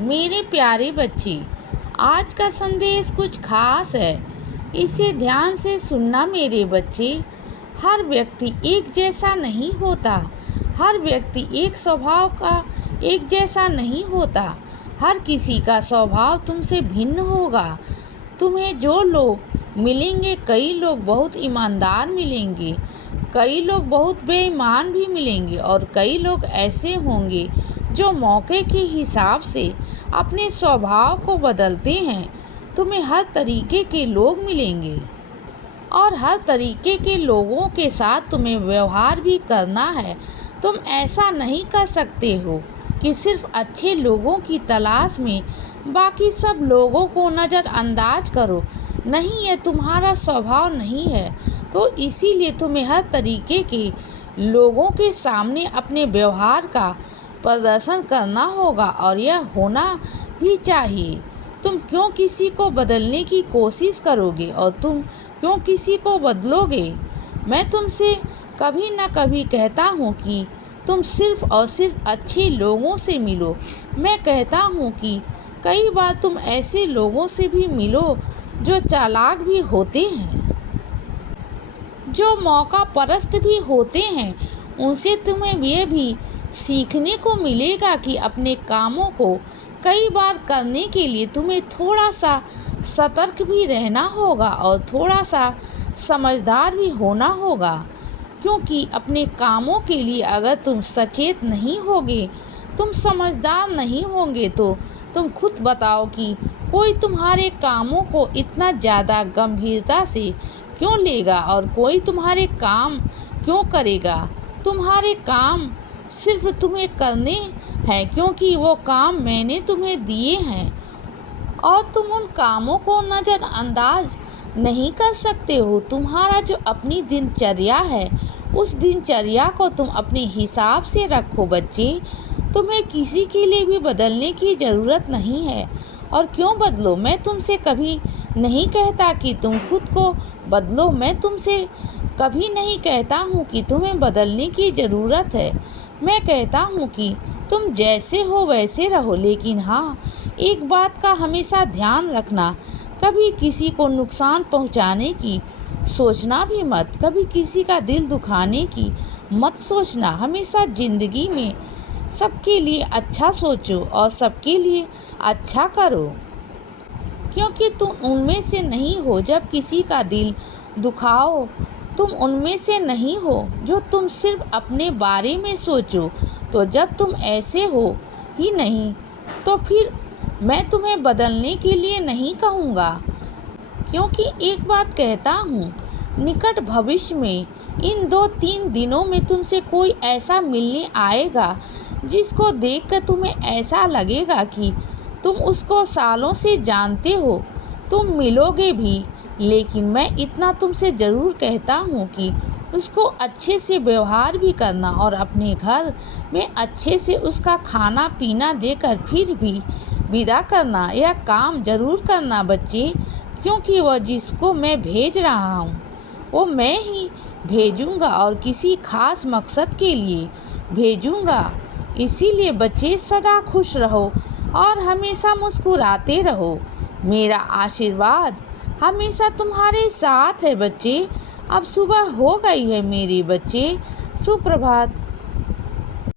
मेरे प्यारे बच्चे, आज का संदेश कुछ खास है। इसे ध्यान से सुनना मेरे बच्चे। हर व्यक्ति एक जैसा नहीं होता। हर व्यक्ति एक स्वभाव का एक जैसा नहीं होता। हर किसी का स्वभाव तुमसे भिन्न होगा। तुम्हें जो लोग मिलेंगे, कई लोग बहुत ईमानदार मिलेंगे, कई लोग बहुत बेईमान भी मिलेंगे और कई लोग ऐसे होंगे जो मौके के हिसाब से अपने स्वभाव को बदलते हैं। तुम्हें हर तरीके के लोग मिलेंगे और हर तरीके के लोगों के साथ तुम्हें व्यवहार भी करना है। तुम ऐसा नहीं कर सकते हो कि सिर्फ अच्छे लोगों की तलाश में बाकी सब लोगों को नज़रअंदाज करो। नहीं, ये तुम्हारा स्वभाव नहीं है। तो इसीलिए तुम्हें हर तरीके के लोगों के सामने अपने व्यवहार का प्रदर्शन करना होगा और यह होना भी चाहिए। तुम क्यों किसी को बदलने की कोशिश करोगे और तुम क्यों किसी को बदलोगे? मैं तुमसे कभी ना कभी कहता हूँ कि तुम सिर्फ और सिर्फ अच्छे लोगों से मिलो। मैं कहता हूँ कि कई बार तुम ऐसे लोगों से भी मिलो जो चालाक भी होते हैं, जो मौका परस्त भी होते हैं। उनसे तुम्हें यह भी सीखने को मिलेगा कि अपने कामों को कई बार करने के लिए तुम्हें थोड़ा सा सतर्क भी रहना होगा और थोड़ा सा समझदार भी होना होगा। क्योंकि अपने कामों के लिए अगर तुम सचेत नहीं होगे, तुम समझदार नहीं होंगे, तो तुम खुद बताओ कि कोई तुम्हारे कामों को इतना ज़्यादा गंभीरता से क्यों लेगा और कोई तुम्हारे काम क्यों करेगा। तुम्हारे काम सिर्फ तुम्हें करने हैं क्योंकि वो काम मैंने तुम्हें दिए हैं और तुम उन कामों को नज़रअंदाज नहीं कर सकते हो। तुम्हारा जो अपनी दिनचर्या है, उस दिनचर्या को तुम अपने हिसाब से रखो बच्चे। तुम्हें किसी के लिए भी बदलने की ज़रूरत नहीं है। और क्यों बदलो? मैं तुमसे कभी नहीं कहता कि तुम खुद को बदलो। मैं तुमसे कभी नहीं कहता हूँ कि तुम्हें बदलने की ज़रूरत है। मैं कहता हूँ कि तुम जैसे हो वैसे रहो। लेकिन हाँ, एक बात का हमेशा ध्यान रखना, कभी किसी को नुकसान पहुँचाने की सोचना भी मत। कभी किसी का दिल दुखाने की मत सोचना। हमेशा ज़िंदगी में सबके लिए अच्छा सोचो और सबके लिए अच्छा करो, क्योंकि तुम उनमें से नहीं हो जब किसी का दिल दुखाओ। तुम उनमें से नहीं हो जो तुम सिर्फ अपने बारे में सोचो। तो जब तुम ऐसे हो ही नहीं, तो फिर मैं तुम्हें बदलने के लिए नहीं कहूँगा। क्योंकि एक बात कहता हूँ, निकट भविष्य में इन 2-3 दिनों में तुमसे कोई ऐसा मिलने आएगा जिसको देखकर तुम्हें ऐसा लगेगा कि तुम उसको सालों से जानते हो। तुम मिलोगे भी, लेकिन मैं इतना तुमसे ज़रूर कहता हूँ कि उसको अच्छे से व्यवहार भी करना और अपने घर में अच्छे से उसका खाना पीना देकर फिर भी विदा करना। यह काम ज़रूर करना बच्चे, क्योंकि वह जिसको मैं भेज रहा हूँ वो मैं ही भेजूँगा और किसी खास मकसद के लिए भेजूँगा। इसीलिए बच्चे सदा खुश रहो और हमेशा मुस्कुराते रहो। मेरा आशीर्वाद हमेशा तुम्हारे साथ है बच्चे। अब सुबह हो गई है मेरे बच्चे। सुप्रभात।